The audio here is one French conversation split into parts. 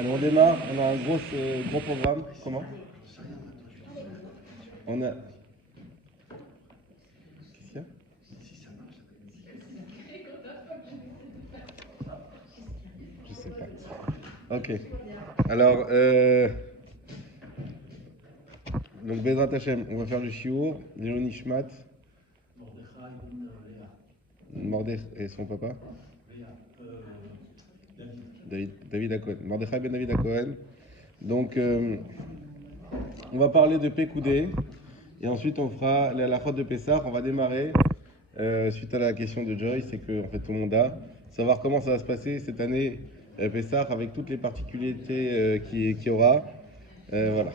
Alors on démarre, on a un gros programme. Comment? On a. Qu'est-ce qu'il y a? Je sais pas. Ok. Alors, donc Bezrat Hashem, on va faire le shiur, Léon Nishmat, Mordech et son papa, David Akohen. Mordechai ben David Akohen. Donc, on va parler de Pekoudé, et ensuite on fera la faute de Pessah. On va démarrer suite à la question de Joyce, c'est que en fait tout le monde a savoir comment ça va se passer cette année Pessah avec toutes les particularités qu'il y aura. Voilà.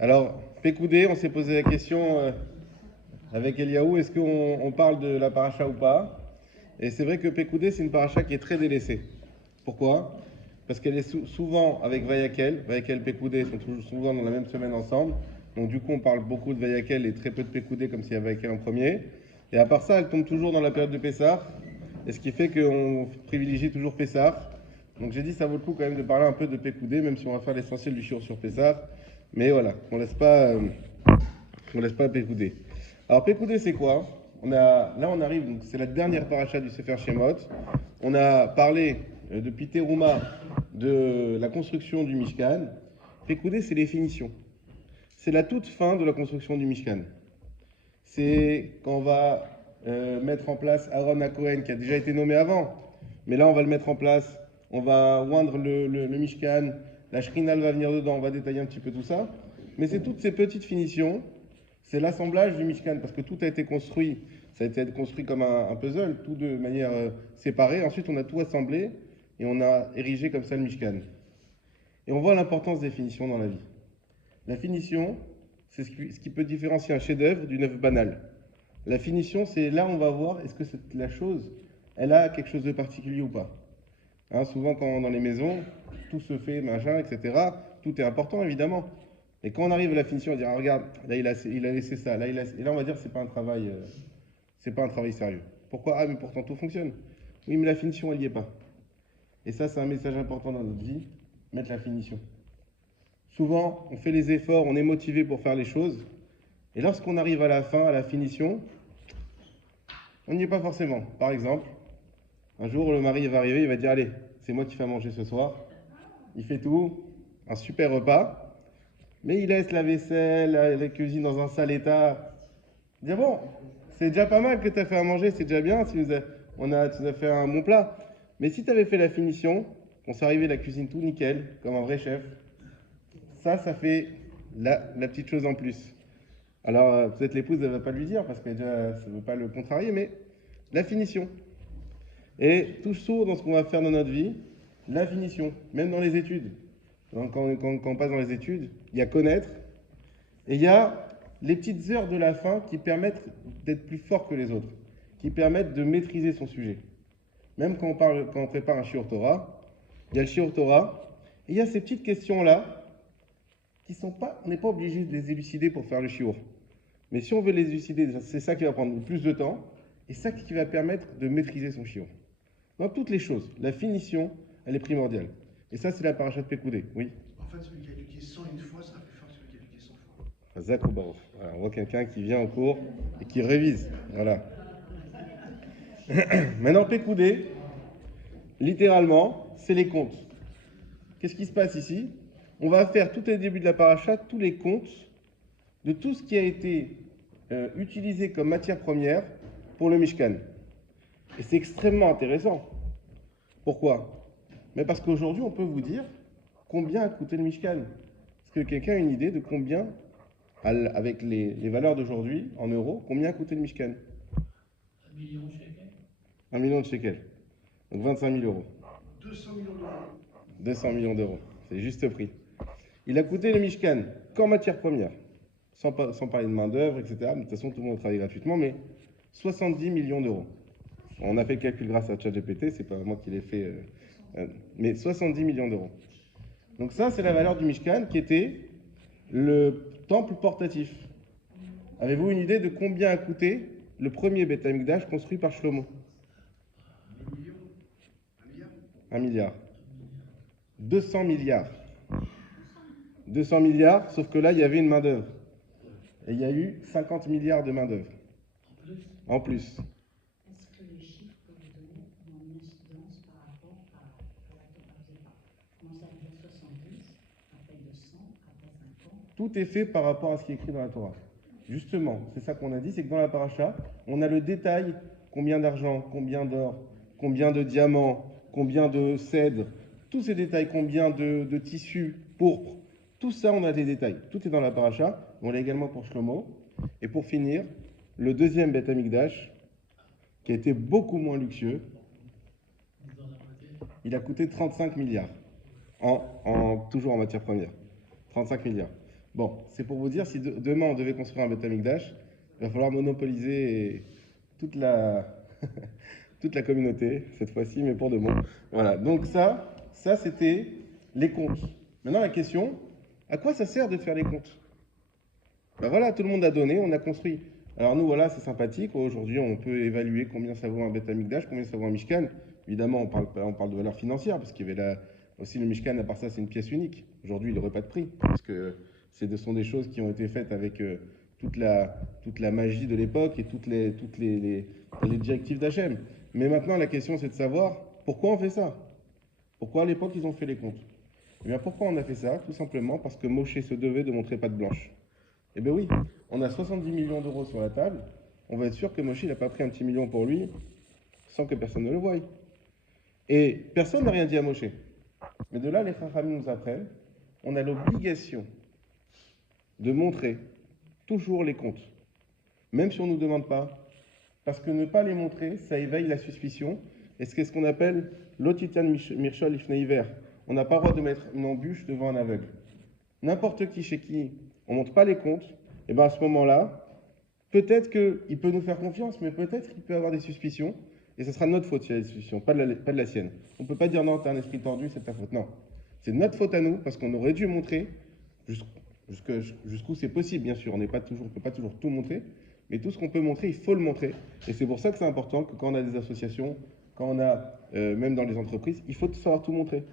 Alors, Pekoudé, on s'est posé la question avec Eliaou, est-ce qu'on parle de la paracha ou pas? Et c'est vrai que Pekoudé, c'est une paracha qui est très délaissée. Pourquoi? Parce qu'elle est souvent avec Vayakel. Vayakel et Pekoudé sont souvent dans la même semaine ensemble. Donc du coup, on parle beaucoup de Vayakel et très peu de Pekoudé, comme s'il y avait Vayakel en premier. Et à part ça, elle tombe toujours dans la période de Pessah. Et ce qui fait qu'on privilégie toujours Pessah. Donc j'ai dit, ça vaut le coup quand même de parler un peu de Pekoudé, même si on va faire l'essentiel du shiur sur Pessah. Mais voilà, on laisse pas Pekoudé. Alors Pekoudé, c'est quoi? Là, on arrive, donc c'est la dernière paracha du Sefer Shemot. On a parlé depuis Teruma de la construction du Mishkan. Pekoudé, c'est les finitions. C'est la toute fin de la construction du Mishkan. C'est quand on va mettre en place Aaron à Cohen, qui a déjà été nommé avant. Mais là, on va le mettre en place. On va oindre le Mishkan. La Shrinal va venir dedans. On va détailler un petit peu tout ça. Mais c'est toutes ces petites finitions. C'est l'assemblage du Mishkan, parce que tout a été construit. Ça a été construit comme un puzzle, tout de manière séparée. Ensuite, on a tout assemblé et on a érigé comme ça le Mishkan. Et on voit l'importance des finitions dans la vie. La finition, c'est ce qui peut différencier un chef-d'œuvre d'une œuvre banale. La finition, c'est là où on va voir est-ce que la chose, elle a quelque chose de particulier ou pas. Hein, souvent, quand dans les maisons, tout se fait, machin, etc. Tout est important, évidemment. Et quand on arrive à la finition, on va dire, ah, regarde, là il a laissé ça, et là on va dire, c'est pas un travail sérieux. Pourquoi? Ah, mais pourtant tout fonctionne. Oui, mais la finition, elle n'y est pas. Et ça, c'est un message important dans notre vie, mettre la finition. Souvent, on fait les efforts, on est motivé pour faire les choses, et lorsqu'on arrive à la fin, à la finition, on n'y est pas forcément. Par exemple, un jour, le mari va arriver, il va dire, allez, c'est moi qui fais à manger ce soir. Il fait tout, un super repas. Mais il laisse la vaisselle, la cuisine dans un sale état. Il dit, ah bon, c'est déjà pas mal que tu as fait à manger, c'est déjà bien, tu nous as fait un bon plat. Mais si tu avais fait la finition, on s'est arrivé la cuisine tout nickel, comme un vrai chef, ça fait la petite chose en plus. Alors, peut-être l'épouse ne va pas lui dire, parce que déjà, ça ne veut pas le contrarier, mais la finition. Et toujours dans ce qu'on va faire dans notre vie, la finition, même dans les études. Donc, quand on passe dans les études, il y a connaître, et il y a les petites heures de la fin qui permettent d'être plus fort que les autres, qui permettent de maîtriser son sujet. Même quand on prépare un shiur Torah, il y a le shiur Torah, et il y a ces petites questions-là, qui sont pas, on n'est pas obligé de les élucider pour faire le shiur. Mais si on veut les élucider, c'est ça qui va prendre le plus de temps, et ça qui va permettre de maîtriser son shiur. Dans toutes les choses, la finition, elle est primordiale. Et ça, c'est la paracha de Pekoudé, oui. En fait, celui qui a étudié 101 fois sera plus fort que celui qui a étudié 100 fois. Zach ou Baruch. Voilà, on voit quelqu'un qui vient au cours et qui révise. Voilà. Maintenant, Pekoudé, littéralement, c'est les comptes. Qu'est-ce qui se passe ici? On va faire tout au début de la paracha tous les comptes de tout ce qui a été utilisé comme matière première pour le Mishkan. Et c'est extrêmement intéressant. Pourquoi? Mais parce qu'aujourd'hui, on peut vous dire combien a coûté le Mishkan. Est-ce que quelqu'un a une idée de combien, avec les valeurs d'aujourd'hui, en euros, combien a coûté le Mishkan? 1 million de shekels. 1 million de shekels. Donc 25 000 euros. 200 millions d'euros. 200 millions d'euros. C'est juste prix. Il a coûté le Mishkan qu'en matière première, sans parler de main-d'œuvre, etc. De toute façon, tout le monde travaille gratuitement, mais 70 millions d'euros. On a fait le calcul grâce à ChatGPT, c'est pas moi qui l'ai fait, mais 70 millions d'euros. Donc ça, c'est la valeur du Mishkan qui était le temple portatif. Avez-vous une idée de combien a coûté le premier Beth Amikdash construit par Shlomo? 1 million. 1 milliard. 1 milliard. 200 milliards. 200 milliards, sauf que là, il y avait une main-d'œuvre. Et il y a eu 50 milliards de main-d'œuvre. En plus. Est-ce que les chiffres que vous donnez ont une incidence par rapport à la Torah? Je ne sais pas. Comment ça veut dire 70, après 200, après 50? Tout est fait par rapport à ce qui est écrit dans la Torah. Justement, c'est ça qu'on a dit, c'est que dans la paracha, on a le détail, combien d'argent, combien d'or, combien de diamants, combien de cèdres, tous ces détails, combien de tissus pourpres, tout ça, on a des détails. Tout est dans la paracha, on l'a également pour Shlomo. Et pour finir, le deuxième Beth Amikdash, qui a été beaucoup moins luxueux, il a coûté 35 milliards, toujours en matière première. 35 milliards. Bon, c'est pour vous dire, si demain on devait construire un Beth Amikdash, il va falloir monopoliser toute la, toute la communauté, cette fois-ci, mais pour de bon. Voilà, donc ça c'était les comptes. Maintenant la question, à quoi ça sert de faire les comptes? Ben voilà, tout le monde a donné, on a construit. Alors nous, voilà, c'est sympathique. Aujourd'hui, on peut évaluer combien ça vaut un Beth Amikdash, combien ça vaut un Mishkan. Évidemment, on parle de valeur financière, parce qu'il y avait aussi le Mishkan, à part ça, c'est une pièce unique. Aujourd'hui, il n'aurait pas de prix, parce que ce sont des choses qui ont été faites avec toute la magie de l'époque et toutes les directives d'Hachem. Mais maintenant, la question, c'est de savoir pourquoi on fait ça. Pourquoi à l'époque, ils ont fait les comptes? Eh bien, pourquoi on a fait ça? Tout simplement parce que Moshe se devait de montrer patte blanche. Eh bien oui, on a 70 millions d'euros sur la table, on va être sûr que Moshe n'a pas pris un petit million pour lui sans que personne ne le voie. Et personne n'a rien dit à Moshe. Mais de là, les Chachamim nous apprennent, on a l'obligation de montrer toujours les comptes, même si on ne nous demande pas, parce que ne pas les montrer, ça éveille la suspicion, et c'est ce qu'on appelle l'otitian mirchol ifnei iver. On n'a pas le droit de mettre une embûche devant un aveugle. N'importe qui chez qui on ne montre pas les comptes, et bien à ce moment-là, peut-être qu'il peut nous faire confiance, mais peut-être qu'il peut avoir des suspicions, et ce sera notre faute s'il y a des suspicions, pas de la sienne. On ne peut pas dire non, tu as un esprit tordu, c'est ta faute. Non, c'est notre faute à nous, parce qu'on aurait dû montrer jusqu'où c'est possible, bien sûr. On ne peut pas toujours tout montrer, mais tout ce qu'on peut montrer, il faut le montrer. Et c'est pour ça que c'est important que quand on a des associations, quand on a, même dans les entreprises, il faut savoir tout montrer.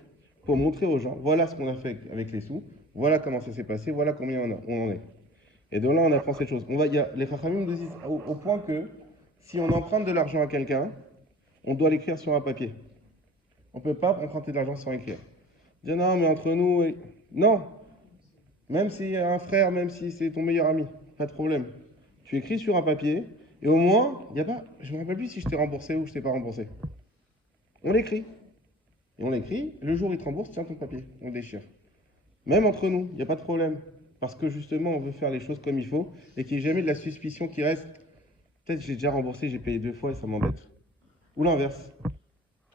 Pour montrer aux gens, voilà ce qu'on a fait avec les sous, voilà comment ça s'est passé, voilà combien on en est. Et donc là, on apprend cette chose. Les Chachamim nous disent au point que si on emprunte de l'argent à quelqu'un, on doit l'écrire sur un papier. On ne peut pas emprunter de l'argent sans écrire. Dire non, mais entre nous, non. Même s'il y a un frère, même si c'est ton meilleur ami, pas de problème. Tu écris sur un papier, et au moins, il n'y a pas. Je ne me rappelle plus si je t'ai remboursé ou je ne t'ai pas remboursé. On l'écrit. Et on l'écrit, le jour où il te rembourse, tiens ton papier, on le déchire. Même entre nous, il n'y a pas de problème. Parce que justement, on veut faire les choses comme il faut et qu'il n'y ait jamais de la suspicion qui reste. Peut-être que j'ai déjà remboursé, j'ai payé 2 fois et ça m'embête. Ou l'inverse.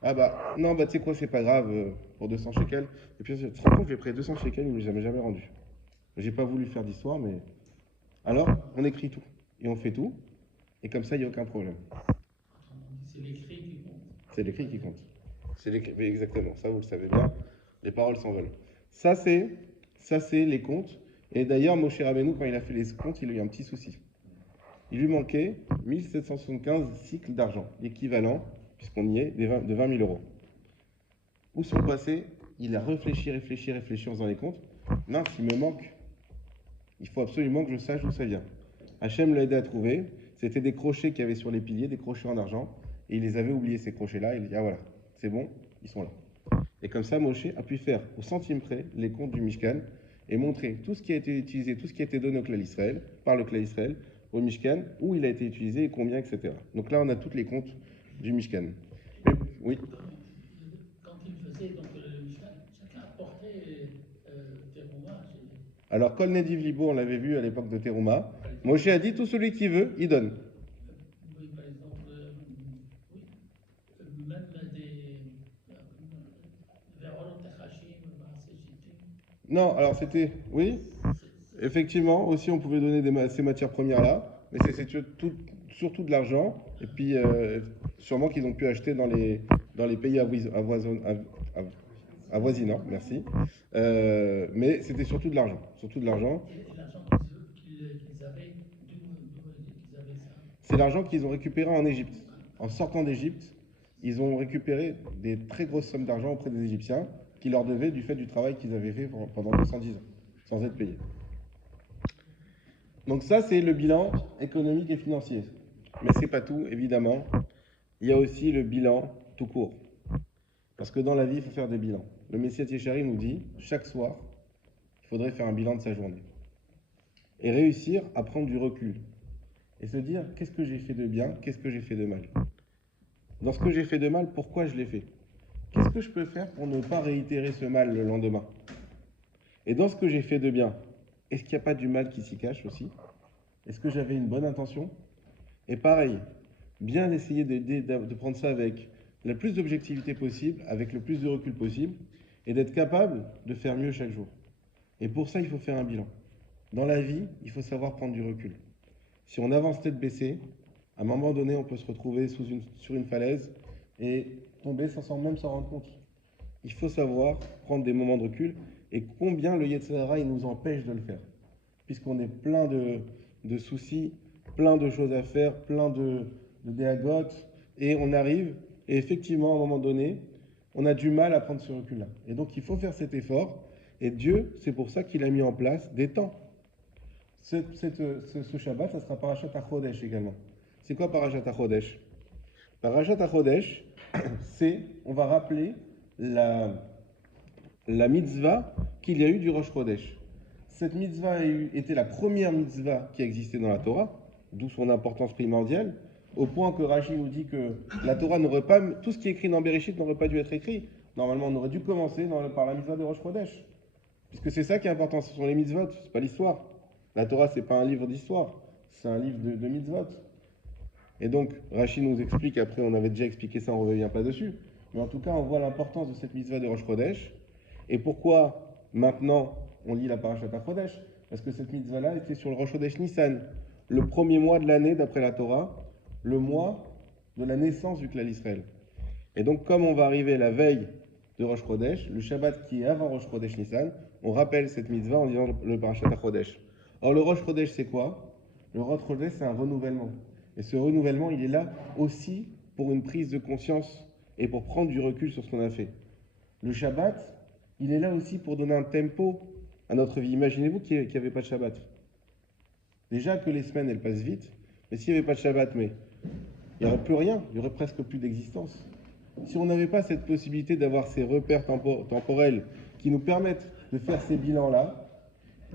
Ah bah, non, bah tu sais quoi, c'est pas grave, pour 200 shekels. Et puis, tu te rends compte, j'ai pris 200 shekels, il ne m'a jamais rendu. J'ai pas voulu faire d'histoire, mais. Alors, on écrit tout. Et on fait tout. Et comme ça, il n'y a aucun problème. C'est l'écrit qui compte. C'est l'écrit qui compte. C'est l'écrit, oui, exactement. Ça, vous le savez bien. Les paroles s'envolent. Ça, c'est les comptes. Et d'ailleurs, Moshe Rabbeinu, quand il a fait les comptes, il a eu un petit souci. Il lui manquait 1775 cycles d'argent, l'équivalent, puisqu'on y est, de 20 000 euros. Où sont passés? Il a réfléchi en faisant les comptes. Non, s'il me manque, il faut absolument que je sache d'où ça vient. Hachem l'a aidé à trouver. C'était des crochets qu'il y avait sur les piliers, des crochets en argent. Et il les avait oubliés, ces crochets-là. Il dit, ah voilà, c'est bon, ils sont là. Et comme ça, Moshe a pu faire au centime près les comptes du Mishkan et montrer tout ce qui a été utilisé, tout ce qui a été donné au Klal Israël, par le Klal Israël, au Mishkan, où il a été utilisé et combien, etc. Donc là, on a tous les comptes du Mishkan. Mais, oui. Quand il faisait donc, le Mishkan, chacun apportait Terouma. Alors, Kol Nediv Libo, on l'avait vu à l'époque de Teruma. Moshe a dit, tout celui qui veut, il donne. Oui, par exemple, oui, même des Verolot Techachim, Non, alors c'était, oui, effectivement, aussi on pouvait donner ces matières premières-là, mais c'est surtout de l'argent, et puis sûrement qu'ils ont pu acheter dans les pays avoisinants, merci. Mais c'était surtout de l'argent, Et l'argent qu'ils avaient, d'où ils avaient ça? C'est l'argent qu'ils ont récupéré en Égypte. En sortant d'Égypte, ils ont récupéré des très grosses sommes d'argent auprès des Égyptiens, qu'ils leur devaient du fait du travail qu'ils avaient fait pendant 210 ans, sans être payés. Donc ça, c'est le bilan économique et financier. Mais c'est pas tout, évidemment. Il y a aussi le bilan tout court. Parce que dans la vie, il faut faire des bilans. Le Messias Yeshari nous dit, chaque soir, il faudrait faire un bilan de sa journée. Et réussir à prendre du recul. Et se dire, qu'est-ce que j'ai fait de bien, qu'est-ce que j'ai fait de mal. Dans ce que j'ai fait de mal, pourquoi je l'ai fait? Qu'est-ce que je peux faire pour ne pas réitérer ce mal le lendemain? Et dans ce que j'ai fait de bien, est-ce qu'il n'y a pas du mal qui s'y cache aussi? Est-ce que j'avais une bonne intention? Et pareil, bien essayer de prendre ça avec le plus d'objectivité possible, avec le plus de recul possible, et d'être capable de faire mieux chaque jour. Et pour ça, il faut faire un bilan. Dans la vie, il faut savoir prendre du recul. Si on avance tête baissée, à un moment donné, on peut se retrouver sur une falaise et tomber sans même s'en rendre compte. Il faut savoir prendre des moments de recul et combien le Yetzer Hara, il nous empêche de le faire. Puisqu'on est plein de soucis, plein de choses à faire, plein de déagotes, et on arrive, et effectivement, à un moment donné, on a du mal à prendre ce recul-là. Et donc, il faut faire cet effort, et Dieu, c'est pour ça qu'il a mis en place des temps. Ce Shabbat, ça sera Parashat HaChodesh également. C'est quoi Parashat HaChodesh? Parashat HaChodesh, c'est, on va rappeler la mitzvah qu'il y a eu du Rosh Chodesh. Cette mitzvah était la première mitzvah qui existait dans la Torah, d'où son importance primordiale, au point que Rashi nous dit que la Torah n'aurait pas, tout ce qui est écrit dans Bereshit n'aurait pas dû être écrit. Normalement, on aurait dû commencer par la mitzvah de Rosh Chodesh. Puisque c'est ça qui est important, ce sont les mitzvot, c'est pas l'histoire. La Torah, c'est pas un livre d'histoire, c'est un livre de mitzvot. Et donc, Rashi nous explique, après on avait déjà expliqué ça, on ne revient pas dessus, mais en tout cas, on voit l'importance de cette mitzvah de Rosh Chodesh. Et pourquoi maintenant on lit la Parashat HaChodesh? Parce que cette mitzvah-là était sur le Rosh Chodesh Nissan, le premier mois de l'année d'après la Torah, le mois de la naissance du clan Israël. Et donc, comme on va arriver la veille de Rosh Chodesh, le Shabbat qui est avant Rosh Chodesh Nissan, on rappelle cette mitzvah en disant le Parashat HaChodesh. Or, le Rosh Chodesh, c'est quoi? Le Rosh Chodesh, c'est un renouvellement. Et ce renouvellement, il est là aussi pour une prise de conscience et pour prendre du recul sur ce qu'on a fait. Le Shabbat, il est là aussi pour donner un tempo à notre vie. Imaginez-vous qu'il n'y avait pas de Shabbat. Déjà que les semaines, elles passent vite, mais s'il n'y avait pas de Shabbat, mais il n'y aurait plus rien, il n'y aurait presque plus d'existence. Si on n'avait pas cette possibilité d'avoir ces repères temporels qui nous permettent de faire ces bilans-là,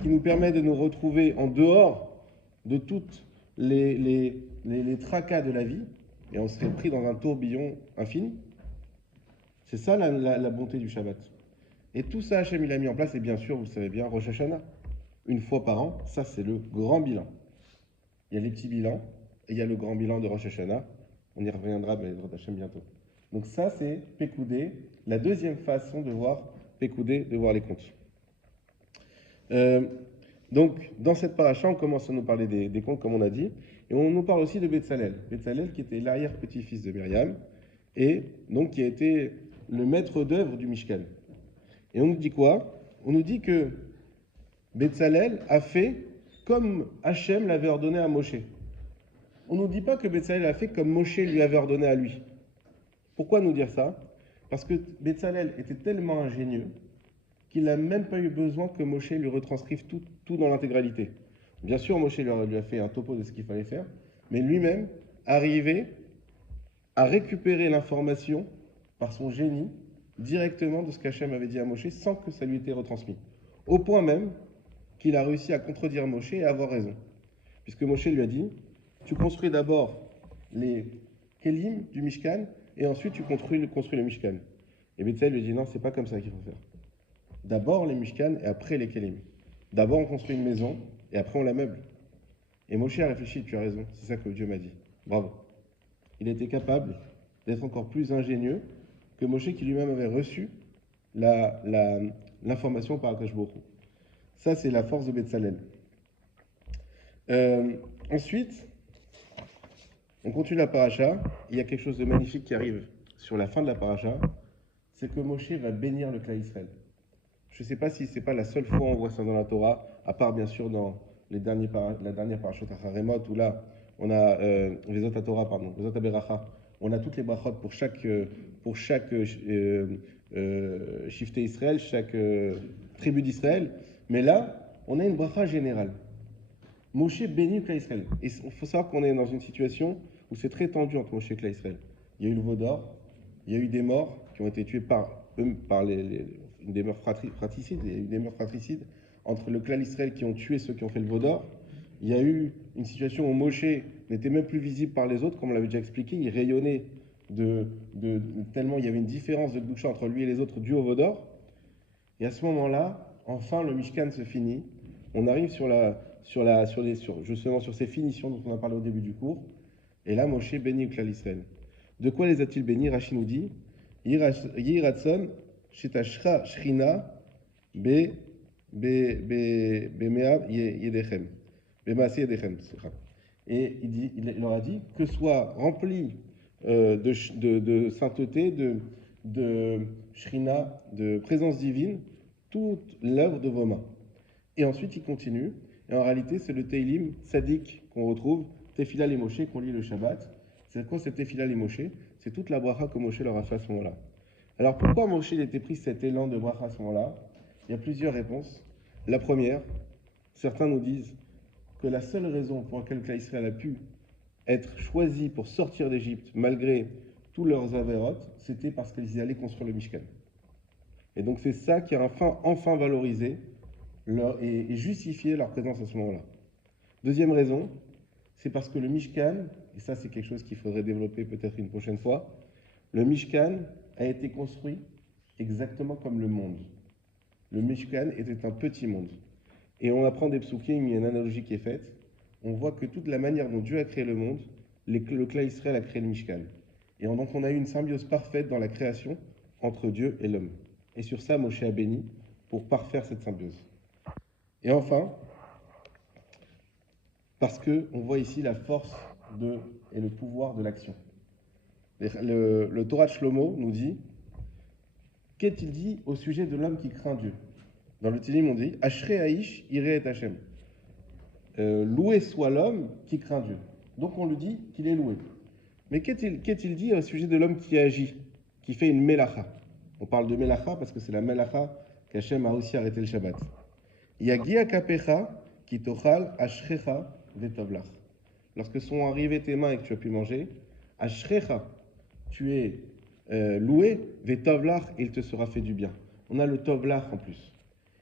qui nous permettent de nous retrouver en dehors de toutes les tracas de la vie, et on serait pris dans un tourbillon infini. C'est ça la bonté du Shabbat. Et tout ça, Hachem, il a mis en place, et bien sûr, vous le savez bien, Rosh Hashanah. Une fois par an, ça c'est le grand bilan. Il y a les petits bilans, et il y a le grand bilan de Rosh Hashanah. On y reviendra, Hachem, bientôt. Donc ça, c'est Pekoudé, la deuxième façon de voir Pekoudé, de voir les comptes. Donc, dans cette paracha, on commence à nous parler des comptes, comme on a dit, et on nous parle aussi de Betzalel. Betzalel, qui était l'arrière-petit-fils de Myriam, et donc qui a été le maître d'œuvre du Mishkan. Et on nous dit quoi? On nous dit que Betzalel a fait comme Hachem l'avait ordonné à Moshe. On ne nous dit pas que Betzalel a fait comme Moshe lui avait ordonné à lui. Pourquoi nous dire ça? Parce que Betzalel était tellement ingénieux qu'il n'a même pas eu besoin que Moshe lui retranscrive tout dans l'intégralité. Bien sûr, Moshe lui a fait un topo de ce qu'il fallait faire, mais lui-même arrivait à récupérer l'information par son génie directement de ce qu'Hachem avait dit à Moshe sans que ça lui ait été retransmis. Au point même qu'il a réussi à contredire Moshe et à avoir raison. Puisque Moshe lui a dit, tu construis d'abord les kelim du Mishkan et ensuite tu construis le Mishkan. Et Betzalel lui dit, non, c'est pas comme ça qu'il faut faire. D'abord les Mishkan et après les kelim. D'abord on construit une maison et après on la meuble. Et Moshe a réfléchi, tu as raison, c'est ça que Dieu m'a dit. Bravo. Il était capable d'être encore plus ingénieux que Moshe qui lui-même avait reçu l'information par Akash Baruch Hu. Ça, c'est la force de Betzalel. Ensuite, on continue la paracha. Il y a quelque chose de magnifique qui arrive sur la fin de la paracha. C'est que Moshe va bénir le clan Israël. Je ne sais pas si ce n'est pas la seule fois où on voit ça dans la Torah, à part bien sûr dans la dernière parashat Haremot, où là, on a Vezot HaTorah, Vezot HaBeracha. On a toutes les brachot pour chaque shifté Israël, chaque tribu d'Israël. Mais là, on a une bracha générale. Moshe bénit le clan Israël. Et il faut savoir qu'on est dans une situation où c'est très tendu entre Moshe et le clan Israël. Il y a eu le veau d'or, il y a eu des morts qui ont été tués par des meurtres fratricides, il y a eu des meurtres fratricides entre le clan Israël qui ont tué ceux qui ont fait le veau d'or. Il y a eu une situation où Moshe n'était même plus visible par les autres, comme on l'avait déjà expliqué, il rayonnait tellement il y avait une différence de doucha entre lui et les autres dû au veau d'or. Et à ce moment-là, enfin le Mishkan se finit. On arrive justement sur ces finitions dont on a parlé au début du cours. Et là, Moshe bénit le clan Israël. De quoi les a-t-il bénis? Rashi nous dit Yiratson shetashra shrina be mea yedechem. Bemaase yedechem. Et il leur a dit que soit rempli de sainteté, de shrina, de présence divine, toute l'œuvre de vos mains. Et ensuite, il continue. Et en réalité, c'est le Teilim Tzadik qu'on retrouve, Tefila les Moshe, qu'on lit le Shabbat. C'est quoi cette Tefila les Moshe? C'est toute la bracha que Moshe leur a fait à ce moment-là. Alors pourquoi Moshe il était pris cet élan de bracha à ce moment-là? Il y a plusieurs réponses. La première, certains nous disent que la seule raison pour laquelle Israël a pu être choisi pour sortir d'Égypte, malgré tous leurs avérotes, c'était parce qu'ils allaient construire le Mishkan. Et donc c'est ça qui a enfin valorisé et justifié leur présence à ce moment-là. Deuxième raison, c'est parce que le Mishkan, et ça c'est quelque chose qu'il faudrait développer peut-être une prochaine fois, le Mishkan a été construit exactement comme le monde. Le Mishkan était un petit monde. Et on apprend des psukim, il y a une analogie qui est faite. On voit que toute la manière dont Dieu a créé le monde, le clan Israël a créé le Mishkan. Et donc on a eu une symbiose parfaite dans la création entre Dieu et l'homme. Et sur ça, Moshe a béni pour parfaire cette symbiose. Et enfin, parce qu'on voit ici la force et le pouvoir de l'action. Le Torah de Shlomo nous dit, qu'est-il dit au sujet de l'homme qui craint Dieu? Dans le Télim, on dit, Ashrei Aish ireh et Hashem. Loué soit l'homme qui craint Dieu. Donc on lui dit qu'il est loué. Mais qu'est-il dit au sujet de l'homme qui agit, qui fait une melacha? On parle de melacha parce que c'est la melacha qu'Hachem a aussi arrêté le Shabbat. Yagia kapecha ki tochal ashrecha vetovlach. Lorsque sont arrivées tes mains et que tu as pu manger, ashrecha, tu es loué, vetovlach, il te sera fait du bien. On a le tovlach en plus.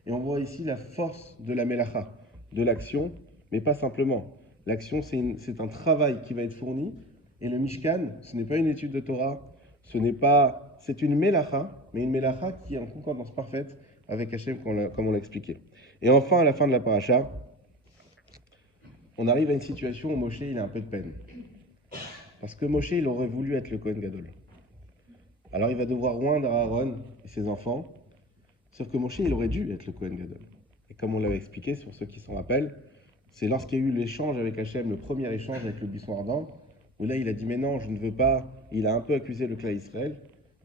Et on voit ici la force de la melacha, de l'action, mais pas simplement. L'action, c'est un travail qui va être fourni. Et le Mishkan, ce n'est pas une étude de Torah, c'est une melacha, mais une melacha qui est en concordance parfaite avec Hachem, comme on l'a expliqué. Et enfin, à la fin de la paracha, on arrive à une situation où Moshe, il a un peu de peine. Parce que Moshe, il aurait voulu être le Kohen Gadol. Alors il va devoir oindre Aaron et ses enfants, sauf que Moshe, il aurait dû être le Kohen Gadol. Et comme on l'avait expliqué, sur ceux qui s'en rappellent, c'est lorsqu'il y a eu l'échange avec Hachem, le premier échange avec le buisson ardent, où là il a dit mais non, je ne veux pas, il a un peu accusé le clan Israël,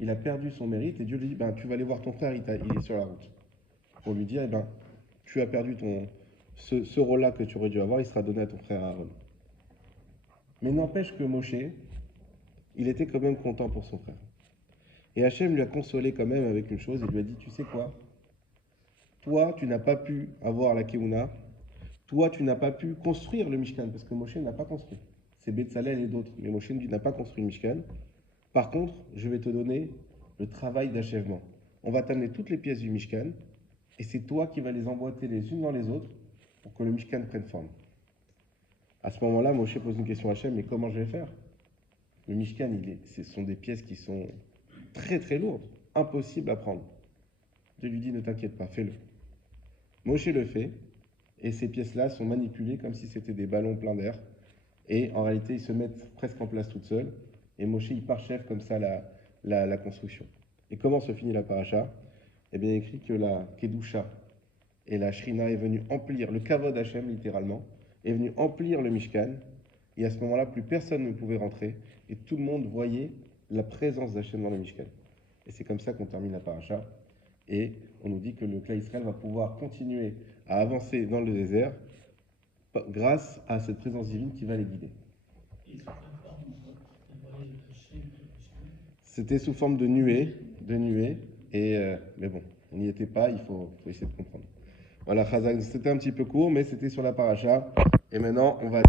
il a perdu son mérite, et Dieu lui dit, tu vas aller voir ton frère, il est sur la route. Pour lui dire, tu as perdu ce rôle-là que tu aurais dû avoir, il sera donné à ton frère Aaron. Mais n'empêche que Moshe, il était quand même content pour son frère. Et Hachem lui a consolé quand même avec une chose, il lui a dit, tu sais quoi? Toi, tu n'as pas pu avoir la Keuna, toi, tu n'as pas pu construire le Mishkan, parce que Moshe n'a pas construit. C'est Betzalel et d'autres, mais Moshe n'a pas construit le Mishkan. Par contre, je vais te donner le travail d'achèvement. On va t'amener toutes les pièces du Mishkan, et c'est toi qui vas les emboîter les unes dans les autres pour que le Mishkan prenne forme. À ce moment-là, Moshe pose une question à Hachem, mais comment je vais faire? Le Mishkan, ce sont des pièces qui sont très très lourdes, impossibles à prendre. Dieu lui dit, ne t'inquiète pas, fais-le. Moshe le fait, et ces pièces-là sont manipulées comme si c'était des ballons pleins d'air, et en réalité, ils se mettent presque en place toutes seules, et Moshe, il parchève comme ça la construction. Et comment se finit la paracha? Eh bien, il écrit que la Kedusha et la Shrina est venue emplir, le Kavod Hashem littéralement, est venu emplir le Mishkan, et à ce moment-là, plus personne ne pouvait rentrer, et tout le monde voyait la présence d'Hachem dans le Mishkan. Et c'est comme ça qu'on termine la paracha, et on nous dit que le clan Israël va pouvoir continuer à avancer dans le désert grâce à cette présence divine qui va les guider. C'était sous forme de nuée, Mais bon, on n'y était pas, il faut essayer de comprendre. Voilà, Chazak, c'était un petit peu court, mais c'était sur la paracha. Et maintenant, on va attaquer.